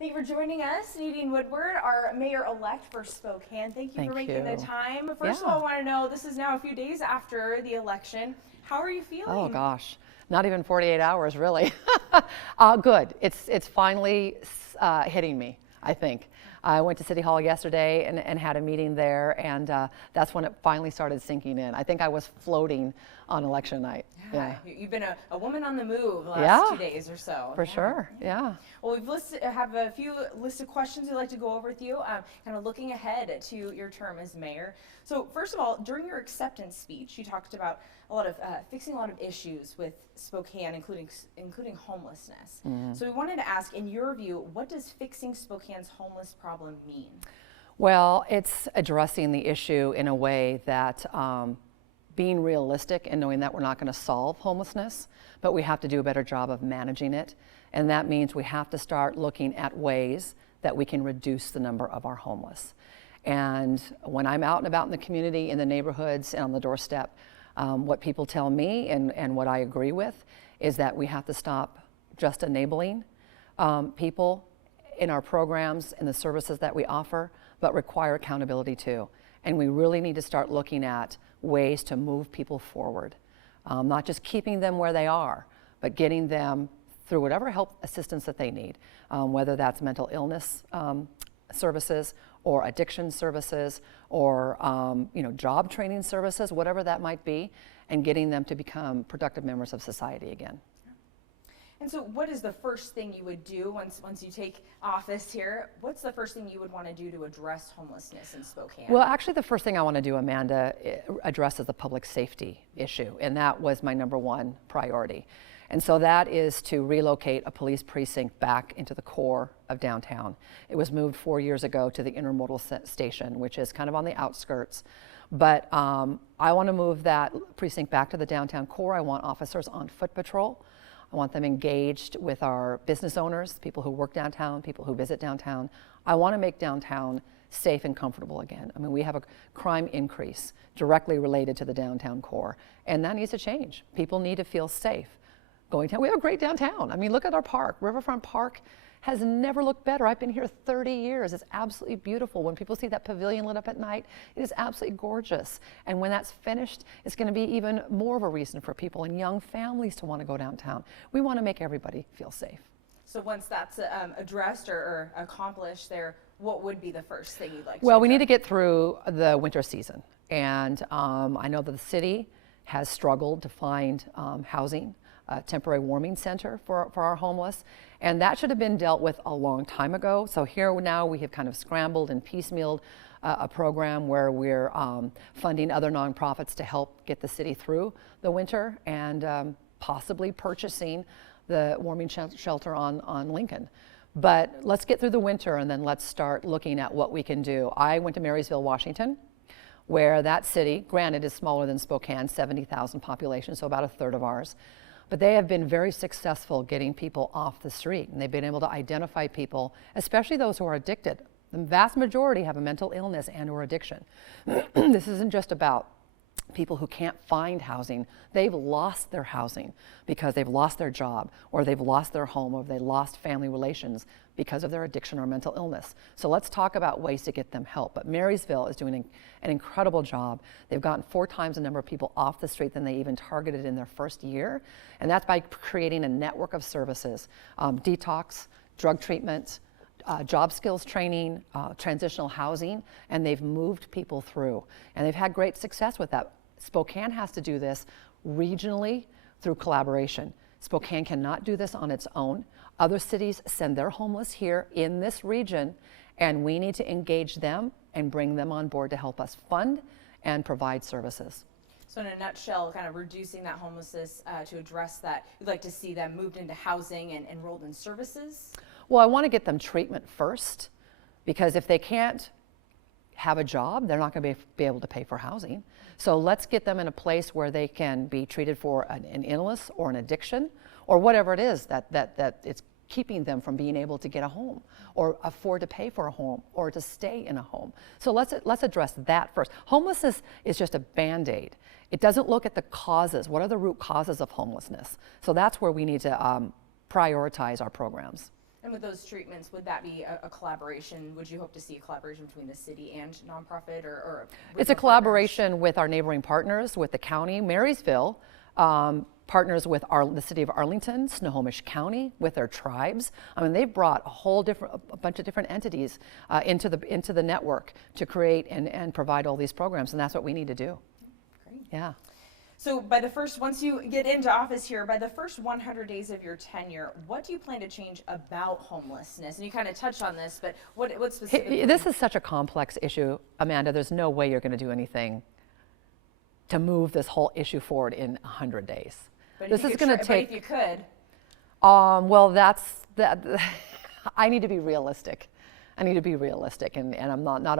Thank you for joining us, Nadine Woodward, our mayor-elect for Spokane. Thank you for making the time. First of all, I want to know, this is now a few days after the election. How are you feeling? Oh gosh, not even 48 hours really. Good. It's finally hitting me, I think. I went to City Hall yesterday and had a meeting there, and that's when it finally started sinking in. I think I was floating on election night. Yeah. You've been a woman on the move the last 2 days or so. For sure, yeah. Well, have a few listed questions we'd like to go over with you, kind of looking ahead to your term as mayor. So first of all, during your acceptance speech, you talked about fixing a lot of issues with Spokane, including homelessness. So we wanted to ask, in your view, what does fixing Spokane's homeless problem mean? Well, it's addressing the issue in a way that being realistic and knowing that we're not going to solve homelessness, but we have to do a better job of managing it. And that means we have to start looking at ways that we can reduce the number of our homeless. And when I'm out and about in the community, in the neighborhoods, and on the doorstep, what people tell me and what I agree with is that we have to stop just enabling people in our programs and the services that we offer, but require accountability too. And we really need to start looking at ways to move people forward, not just keeping them where they are, but getting them through whatever help assistance that they need, whether that's mental illness services or addiction services or job training services, whatever that might be, and getting them to become productive members of society again. And so what is the first thing you would do once you take office here? What's the first thing you would want to do to address homelessness in Spokane? Well, actually the first thing I want to do, Amanda, addresses the public safety issue, and that was my #1 priority. And so that is to relocate a police precinct back into the core of downtown. It was moved 4 years ago to the intermodal station, which is kind of on the outskirts. But I want to move that precinct back to the downtown core. I want officers on foot patrol. I want them engaged with our business owners, people who work downtown, people who visit downtown. I want to make downtown safe and comfortable again. I mean, we have a crime increase directly related to the downtown core, and that needs to change. People need to feel safe going down. We have a great downtown. I mean, look at our park. Riverfront Park has never looked better. I've been here 30 years. It's absolutely beautiful. When people see that pavilion lit up at night, it is absolutely gorgeous. And when that's finished, it's going to be even more of a reason for people and young families to want to go downtown. We want to make everybody feel safe. So once that's addressed or accomplished there, what would be the first thing you'd like to do? Well, we need to get through the winter season. And I know that the city has struggled to find housing, a temporary warming center for our homeless. And that should have been dealt with a long time ago. So here now we have kind of scrambled and piecemealed a program where we're funding other nonprofits to help get the city through the winter and possibly purchasing the warming shelter on Lincoln. But let's get through the winter and then let's start looking at what we can do. I went to Marysville, Washington, where that city, granted, is smaller than Spokane, 70,000 population, so about a third of ours. But they have been very successful getting people off the street, and they've been able to identify people, especially those who are addicted. The vast majority have a mental illness and or addiction. This isn't just about people who can't find housing. They've lost their housing because they've lost their job, or they've lost their home, or they lost family relations because of their addiction or mental illness. So let's talk about ways to get them help. But Marysville is doing an incredible job. They've gotten 4 times the number of people off the street than they even targeted in their first year. And that's by creating a network of services, detox, drug treatment, job skills training, transitional housing, and they've moved people through. And they've had great success with that. Spokane has to do this regionally through collaboration. Spokane cannot do this on its own. Other cities send their homeless here in this region, and we need to engage them and bring them on board to help us fund and provide services. So in a nutshell, kind of reducing that homelessness to address that, you'd like to see them moved into housing and enrolled in services? Well, I want to get them treatment first, because if they can't have a job, they're not going to be able to pay for housing. So let's get them in a place where they can be treated for an illness or an addiction or whatever it is that it's keeping them from being able to get a home or afford to pay for a home or to stay in a home. So let's address that first. Homelessness is just a Band-Aid. It doesn't look at the causes. What are the root causes of homelessness? So that's where we need to prioritize our programs. And with those treatments, would that be a collaboration? Would you hope to see a collaboration between the city and nonprofit, or It's a regional collaboration with our neighboring partners, with the county, Marysville, partners with the city of Arlington, Snohomish County, with their tribes. I mean, they've brought a bunch of different entities into the network to create and provide all these programs, and that's what we need to do. Great. Yeah. So once you get into office here, by the first 100 days of your tenure, what do you plan to change about homelessness? And you kind of touched on this, but what specifically? This is such a complex issue, Amanda. There's no way you're going to do anything to move this whole issue forward in 100 days. But this is going to take. But if you could. Well, that. I need to be realistic. I need to be realistic, and I'm not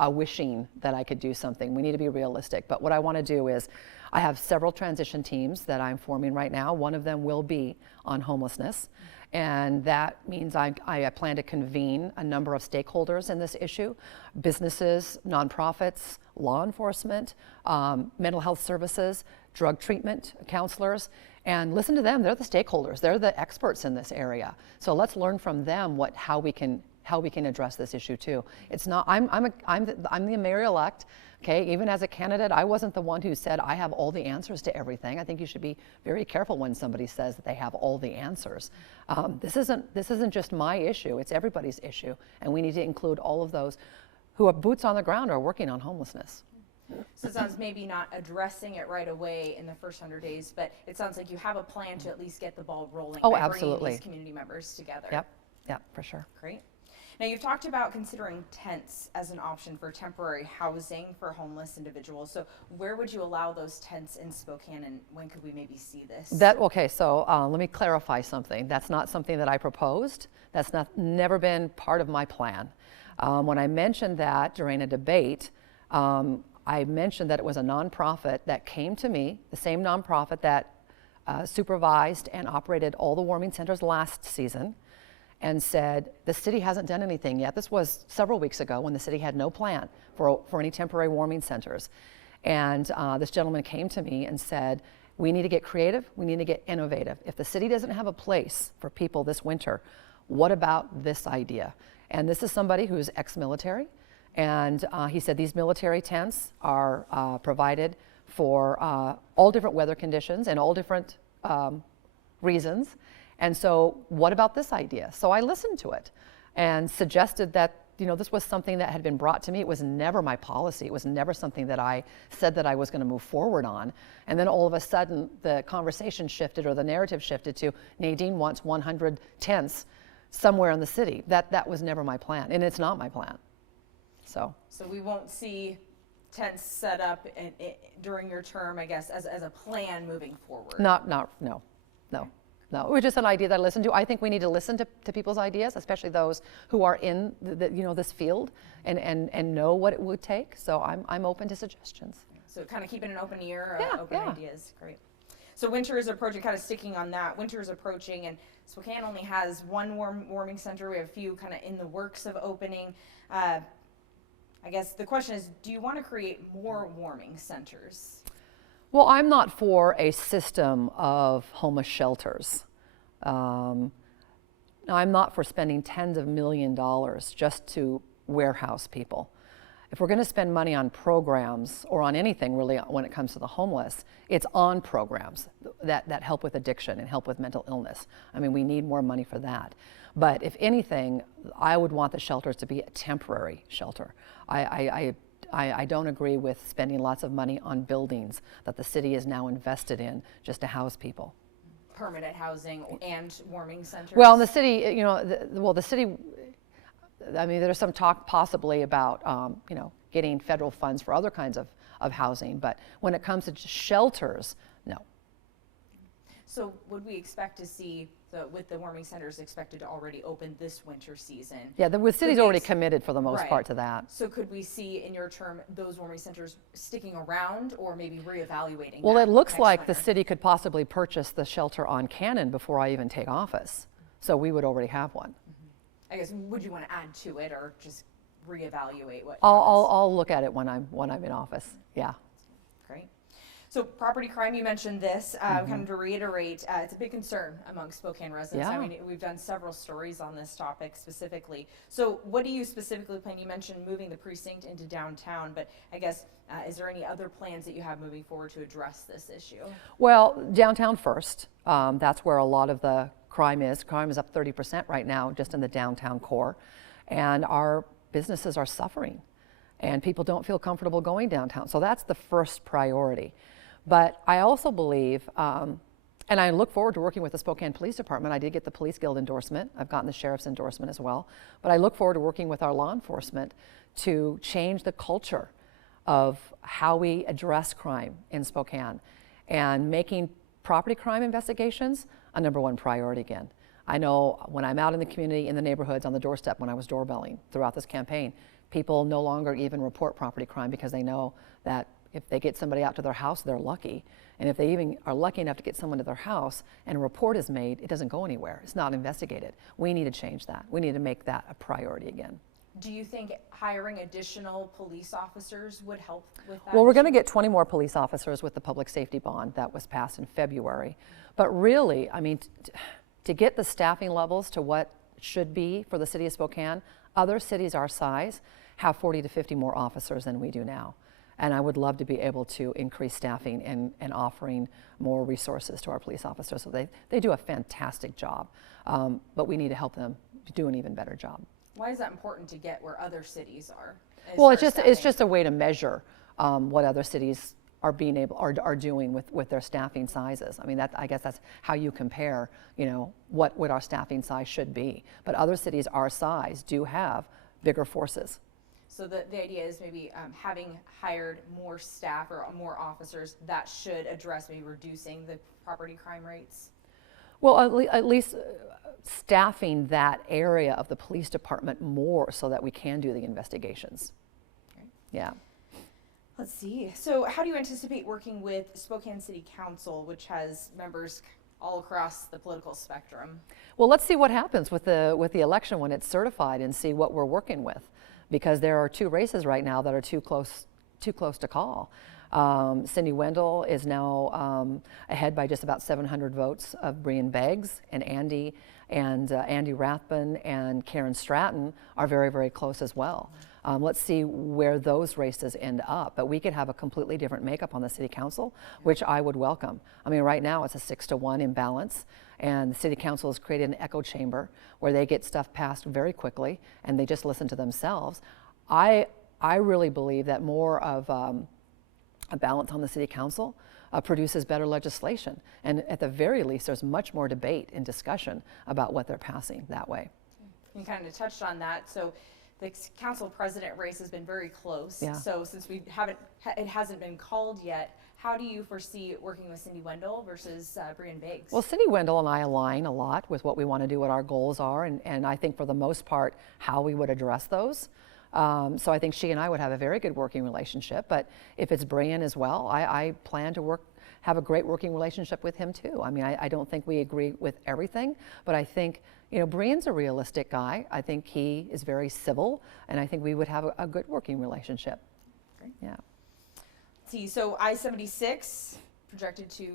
a wishing that I could do something. We need to be realistic. But what I want to do is, I have several transition teams that I'm forming right now. One of them will be on homelessness, and that means I plan to convene a number of stakeholders in this issue: businesses, nonprofits, law enforcement, mental health services, drug treatment counselors, and listen to them. They're the stakeholders. They're the experts in this area. So let's learn from them how we can address this issue too. It's not. I'm the mayor-elect. Okay, even as a candidate, I wasn't the one who said I have all the answers to everything. I think you should be very careful when somebody says that they have all the answers. This isn't just my issue. It's everybody's issue, and we need to include all of those who are boots on the ground or working on homelessness. So it sounds maybe not addressing it right away in the first 100 days, but it sounds like you have a plan to at least get the ball rolling. Oh, by absolutely. Bringing these community members together. Yep, for sure. Great. Now, you've talked about considering tents as an option for temporary housing for homeless individuals. So where would you allow those tents in Spokane, and when could we maybe see this? Okay, so let me clarify something. That's not something that I proposed. That's never been part of my plan. When I mentioned that during a debate, I mentioned that it was a nonprofit that came to me, the same nonprofit that supervised and operated all the warming centers last season, and said, the city hasn't done anything yet. This was several weeks ago when the city had no plan for any temporary warming centers. And this gentleman came to me and said, we need to get creative, we need to get innovative. If the city doesn't have a place for people this winter, what about this idea? And this is somebody who's ex-military. And he said these military tents are provided for all different weather conditions and all different reasons. And so what about this idea? So I listened to it and suggested that this was something that had been brought to me. It was never my policy. It was never something that I said that I was going to move forward on. And then all of a sudden the conversation shifted, or the narrative shifted to Nadine wants 100 tents somewhere in the city. That was never my plan, and it's not my plan. So we won't see tents set up during your term, I guess, as a plan moving forward. No. It was just an idea that I listened to. I think we need to listen to people's ideas, especially those who are in this field and know what it would take. So I'm open to suggestions. So kind of keeping an open ear, open yeah. ideas. Great. So winter is approaching, kind of sticking on that. Winter is approaching, and Spokane only has one warming center. We have a few kind of in the works of opening. I guess the question is, do you want to create more warming centers? Well, I'm not for a system of homeless shelters. I'm not for spending tens of millions of dollars just to warehouse people. If we're going to spend money on programs, or on anything really when it comes to the homeless, it's on programs that help with addiction and help with mental illness. I mean, we need more money for that. But if anything, I would want the shelters to be a temporary shelter. I don't agree with spending lots of money on buildings that the city is now invested in just to house people. Permanent housing and warming centers? Well, in the city, the city, I mean, there's some talk possibly about, getting federal funds for other kinds of housing, but when it comes to just shelters, no. So would we expect to see, with the warming centers expected to already open this winter season? Yeah, the city's already committed for the most part to that. So could we see in your term those warming centers sticking around, or maybe reevaluating? Well, it looks like winter? the city could possibly purchase the shelter on Cannon before I even take office. So we would already have one. Mm-hmm. I guess, would you want to add to it, or just reevaluate what? I'll look at it when I'm in office. Yeah. Great. So property crime, you mentioned this, kind of to reiterate, it's a big concern among Spokane residents. Yeah. I mean, we've done several stories on this topic specifically. So what do you specifically plan? You mentioned moving the precinct into downtown, but I guess, is there any other plans that you have moving forward to address this issue? Well, downtown first. That's where a lot of the crime is. Crime is up 30% right now just in the downtown core. And our businesses are suffering. And people don't feel comfortable going downtown. So that's the first priority. But I also believe, and I look forward to working with the Spokane Police Department. I did get the Police Guild endorsement. I've gotten the Sheriff's endorsement as well. But I look forward to working with our law enforcement to change the culture of how we address crime in Spokane and making property crime investigations a #1 priority again. I know when I'm out in the community, in the neighborhoods, on the doorstep, when I was doorbelling throughout this campaign, people no longer even report property crime because they know that if they get somebody out to their house, they're lucky. And if they even are lucky enough to get someone to their house and a report is made, it doesn't go anywhere. It's not investigated. We need to change that. We need to make that a priority again. Do you think hiring additional police officers would help with that? Well, we're going to get 20 more police officers with the public safety bond that was passed in February. But really, I mean, to get the staffing levels to what should be for the city of Spokane, other cities our size have 40 to 50 more officers than we do now. And I would love to be able to increase staffing and offering more resources to our police officers. So they do a fantastic job, but we need to help them do an even better job. Why is that important to get where other cities are? Well, it's just a way to measure what other cities are doing with their staffing sizes. I mean, I guess that's how you compare, what our staffing size should be. But other cities our size do have bigger forces. So the idea is maybe having hired more staff or more officers that should address maybe reducing the property crime rates? Well, at least staffing that area of the police department more so that we can do the investigations. Okay. Yeah. Let's see. So how do you anticipate working with Spokane City Council, which has members all across the political spectrum? Well, let's see what happens with the election when it's certified and see what we're working with, because there are 2 races right now that are too close to call. Cindy Wendell is now ahead by just about 700 votes of Brian Beggs, and Andy Rathbun and Karen Stratton are very, very close as well. Let's see where those races end up. But we could have a completely different makeup on the city council, which I would welcome. I mean, right now it's a 6-to-1 imbalance, and the city council has created an echo chamber where they get stuff passed very quickly and they just listen to themselves. I really believe that more of a balance on the city council produces better legislation. And at the very least, there's much more debate and discussion about what they're passing that way. You kind of touched on that. So the council president race has been very close. Yeah. So since it hasn't been called yet, how do you foresee working with Cindy Wendell versus Brian Beggs? Well, Cindy Wendell and I align a lot with what we want to do, what our goals are, and I think for the most part, how we would address those. So I think she and I would have a very good working relationship, but if it's Brian as well, I plan to have a great working relationship with him too. I mean, I don't think we agree with everything, but I think, Brian's a realistic guy. I think he is very civil, and I think we would have a good working relationship. Great. Yeah. Let's see, so I-76 projected to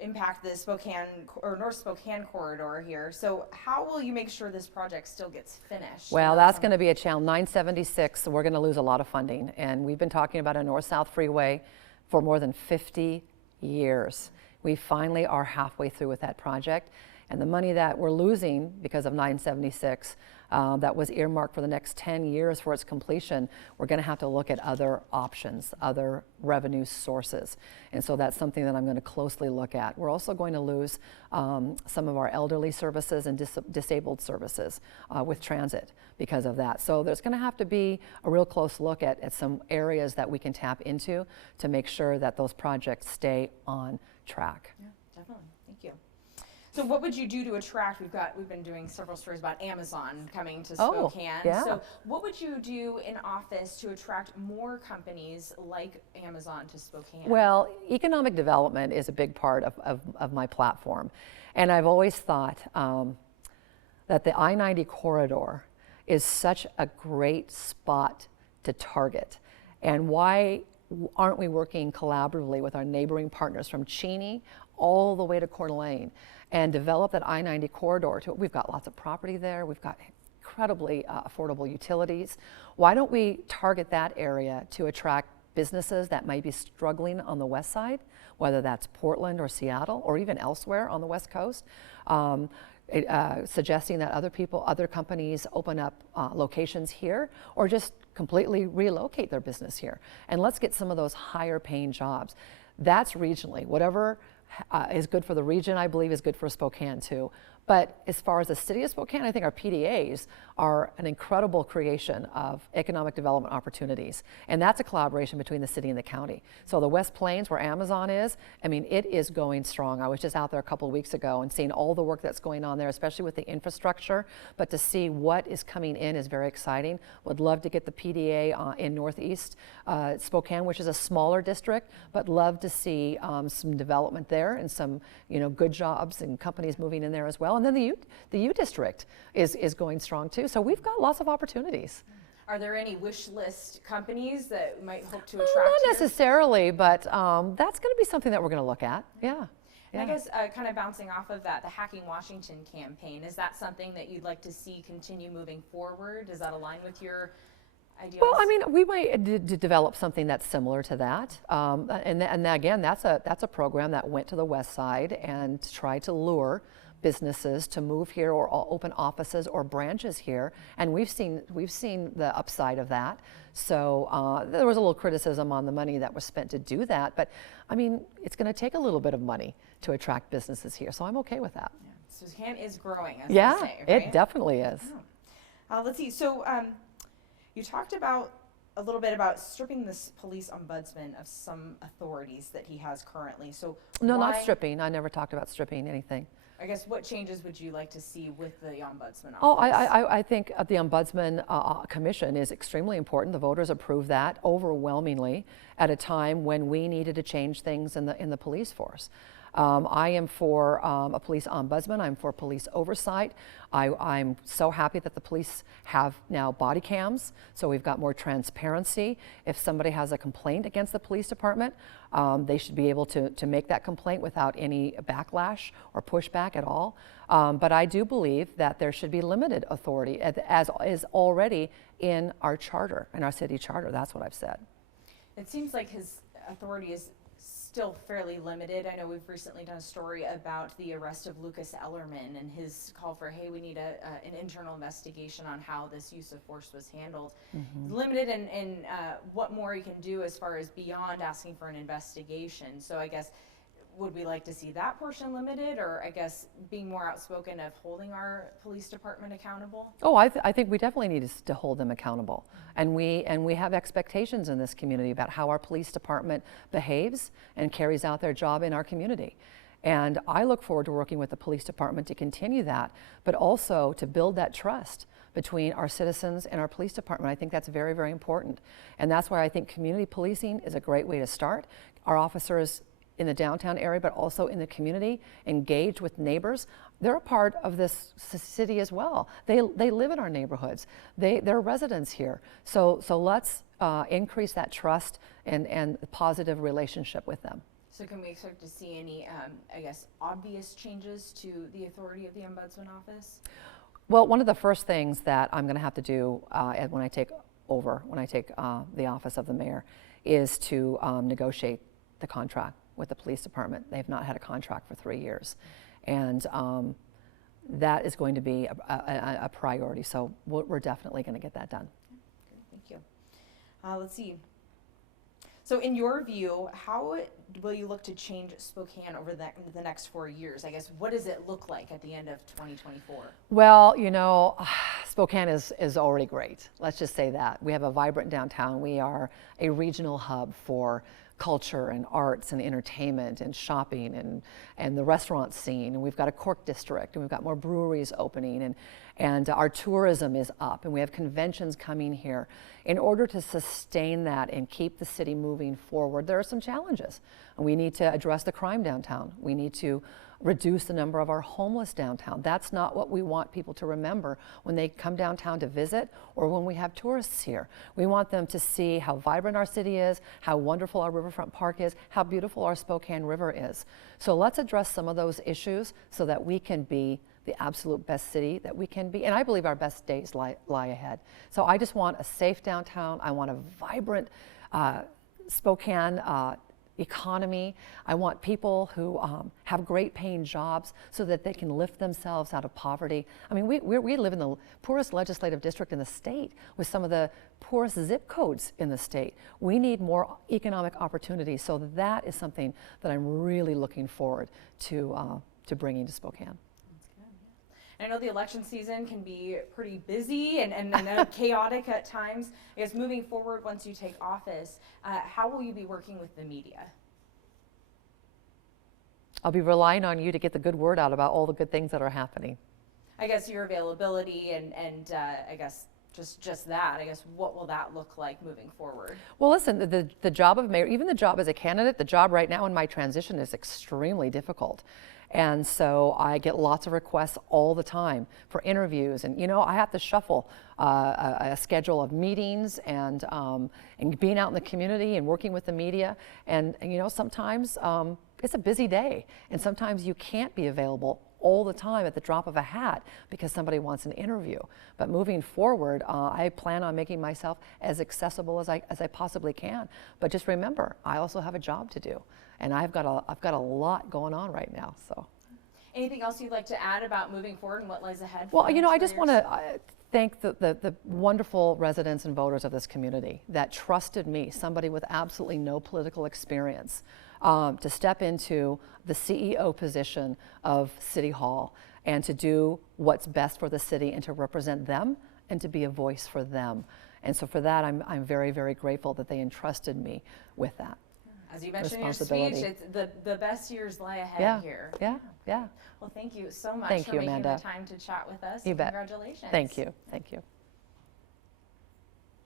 impact the Spokane or North Spokane corridor here. So how will you make sure this project still gets finished? Well, that's going to be a challenge. 976, we're going to lose a lot of funding, and we've been talking about a north-south freeway for more than 50 years. We finally are halfway through with that project, and the money that we're losing because of 976 that was earmarked for the next 10 years for its completion, we're going to have to look at other options, other revenue sources. And so that's something that I'm going to closely look at. We're also going to lose some of our elderly services and disabled services with transit because of that. So there's going to have to be a real close look at some areas that we can tap into to make sure that those projects stay on track. Yeah, definitely. Thank you. So what would you do to attract, we've been doing several stories about Amazon coming to Spokane. Yeah. So what would you do in office to attract more companies like Amazon to Spokane? Well, economic development is a big part of my platform. And I've always thought that the I-90 corridor is such a great spot to target. And why aren't we working collaboratively with our neighboring partners from Cheney all the way to Coeur d'Alene and develop that I-90 corridor? We've got lots of property there. We've got incredibly affordable utilities. Why don't we target that area to attract businesses that might be struggling on the west side, whether that's Portland or Seattle or even elsewhere on the West Coast? Suggesting that other companies open up locations here or just completely relocate their business here. And let's get some of those higher paying jobs. That's regionally. Whatever is good for the region, I believe, is good for Spokane too. But as far as the city of Spokane, I think our PDAs are an incredible creation of economic development opportunities. And that's a collaboration between the city and the county. So the West Plains, where Amazon is, I mean, it is going strong. I was just out there a couple of weeks ago and seeing all the work that's going on there, especially with the infrastructure. But to see what is coming in is very exciting. Would love to get the PDA in Northeast Spokane, which is a smaller district, but love to see some development there and some, good jobs and companies moving in there as well. And then the U district is going strong too. So we've got lots of opportunities. Are there any wish list companies that might hope to attract? Not necessarily, but that's going to be something that we're going to look at. Yeah. And I guess kind of bouncing off of that, the Hacking Washington campaign, is that something that you'd like to see continue moving forward? Does that align with your ideals? Well, I mean, we might develop something that's similar to that. And again, that's a program that went to the west side and tried to lure businesses to move here or open offices or branches here, and we've seen the upside of that. So there was a little criticism on the money that was spent to do that, but I mean, it's going to take a little bit of money to attract businesses here, so I'm okay with that. Yeah. So Spokane is growing, as yeah, they say, right? It definitely is. Oh. Let's see. So you talked about a little bit about stripping this police ombudsman of some authorities that he has currently. So no, not stripping. I never talked about stripping anything. I guess what changes would you like to see with the ombudsman office? Oh, I think the ombudsman commission is extremely important. The voters approved that overwhelmingly at a time when we needed to change things in the police force. I am for a police ombudsman. I'm for police oversight. I'm so happy that the police have now body cams, so we've got more transparency. If somebody has a complaint against the police department, they should be able to make that complaint without any backlash or pushback at all. But I do believe that there should be limited authority, as is already in our charter, in our city charter. That's what I've said. It seems like his authority is still fairly limited. I know we've recently done a story about the arrest of Lucas Ellerman and his call for, hey, we need an internal investigation on how this use of force was handled. Mm-hmm. Limited in what more he can do as far as beyond asking for an investigation. So I guess, would we like to see that portion limited, or I guess being more outspoken of holding our police department accountable? Oh, I think we definitely need to hold them accountable. And we have expectations in this community about how our police department behaves and carries out their job in our community. And I look forward to working with the police department to continue that, but also to build that trust between our citizens and our police department. I think that's very, very important. And that's why I think community policing is a great way to start. Our officers in the downtown area, but also in the community, engage with neighbors. They're a part of this city as well. They live in our neighborhoods. They're residents here. So let's increase that trust and positive relationship with them. So can we expect to see any, I guess, obvious changes to the authority of the Ombudsman Office? Well, one of the first things that I'm going to have to do when I take the office of the mayor is to negotiate the contract with the police department. They have not had a contract for 3 years. And that is going to be a priority. So we're definitely going to get that done. Okay, thank you. Let's see. So in your view, how will you look to change Spokane over the next 4 years? I guess, what does it look like at the end of 2024? Well, Spokane is already great. Let's just say that. We have a vibrant downtown. We are a regional hub for culture and arts and entertainment and shopping and the restaurant scene. And we've got a cork district, and we've got more breweries opening, and our tourism is up, and we have conventions coming here. In order to sustain that and keep the city moving forward, there are some challenges. We need to address the crime downtown. We need to reduce the number of our homeless downtown. That's not what we want people to remember when they come downtown to visit or when we have tourists here. We want them to see how vibrant our city is, how wonderful our riverfront park is, how beautiful our Spokane River is. So let's address some of those issues so that we can be the absolute best city that we can be. And I believe our best days lie ahead. So I just want a safe downtown. I want a vibrant Spokane economy. I want people who have great paying jobs so that they can lift themselves out of poverty. I mean, we live in the poorest legislative district in the state with some of the poorest zip codes in the state. We need more economic opportunities. So that is something that I'm really looking forward to bringing to Spokane. I know the election season can be pretty busy and chaotic at times. I guess moving forward, once you take office, how will you be working with the media? I'll be relying on you to get the good word out about all the good things that are happening. I guess your availability and I guess just that. I guess what will that look like moving forward? Well, listen, the job of mayor, even the job as a candidate, the job right now in my transition is extremely difficult. And so I get lots of requests all the time for interviews, and I have to shuffle a schedule of meetings and being out in the community and working with the media. And sometimes it's a busy day, and sometimes you can't be available all the time at the drop of a hat because somebody wants an interview. But moving forward, I plan on making myself as accessible as I possibly can. But just remember, I also have a job to do, and I've got a lot going on right now. So, anything else you'd like to add about moving forward and what lies ahead? Well, I just want to thank the wonderful residents and voters of this community that trusted me, somebody with absolutely no political experience, to step into the CEO position of City Hall and to do what's best for the city and to represent them and to be a voice for them. And so for that, I'm very, very grateful that they entrusted me with that. As you mentioned in your speech, it's the best years lie ahead here. Yeah. Well, thank you so much for making the time to chat with us. You bet. Congratulations. Thank you.